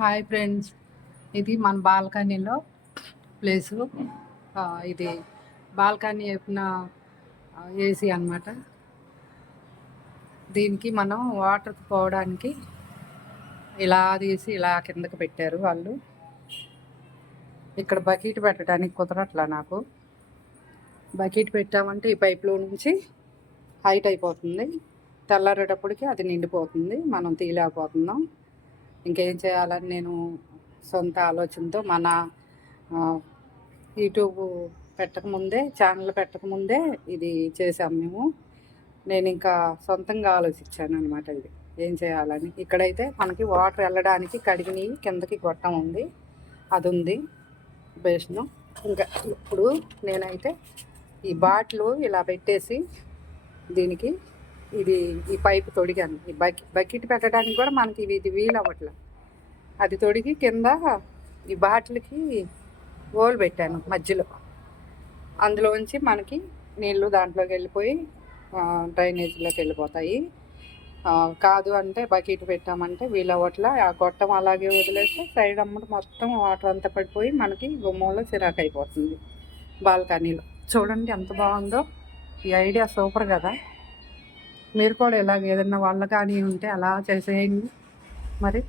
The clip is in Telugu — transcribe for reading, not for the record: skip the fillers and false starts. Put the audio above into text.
హాయ్ ఫ్రెండ్స్, ఇది మన బాల్కనీలో ప్లేసు. ఇది బాల్కనీ వైపున ఏసీ అన్నమాట. దీనికి మనం వాటర్ పోవడానికి ఇలా తీసి ఇలా కిందకి పెట్టారు వాళ్ళు. ఇక్కడ బకెట్ పెట్టడానికి కుదరట్లా నాకు. బకెట్ పెట్టామంటే ఈ పైప్లో నుంచి హైట్ అయిపోతుంది, తెల్లారేటప్పటికి అది నిండిపోతుంది, మనం తీయలేకపోతున్నాం. ఇంకేం చేయాలని నేను సొంత ఆలోచనతో మన యూట్యూబ్ పెట్టకముందే, ఛానల్ పెట్టకముందే ఇది చేసాం మేము. నేను ఇంకా సొంతంగా ఆలోచించాను అనమాట ఇది ఏం చేయాలని. ఇక్కడైతే మనకి వాటర్ వెళ్ళడానికి కడిగిని కిందకి గొట్టం ఉంది, అది ఉంది బేస్ను. ఇంకా ఇప్పుడు నేనైతే ఈ బాటిల్ ఇలా పెట్టేసి దీనికి ఇది ఈ పైపు తొడిగాను. ఈ బకెట్ పెట్టడానికి కూడా మనకి ఇది వీలు అవ్వట్లేదు. అది తొడిగి కింద ఈ బాటిల్కి హోల్ పెట్టాను మధ్యలో. అందులోంచి మనకి నీళ్ళు దాంట్లోకి వెళ్ళిపోయి డ్రైనేజీలోకి వెళ్ళిపోతాయి. కాదు అంటే బకెట్ పెట్టామంటే వీలు అవ్వట్లా. ఆ గొట్టం అలాగే వదిలేస్తే సైడ్ అమ్మట మొత్తం వాటర్ అంతా పడిపోయి మనకి గుమ్మంలో చిరాకు అయిపోతుంది. బాల్కనీలో చూడండి ఎంత బాగుందో. ఈ ఐడియా సూపర్ కదా. మీరు కూడా ఇలాగ ఏదైనా వాళ్ళ కానీ ఉంటే అలా చేసేయండి మరి.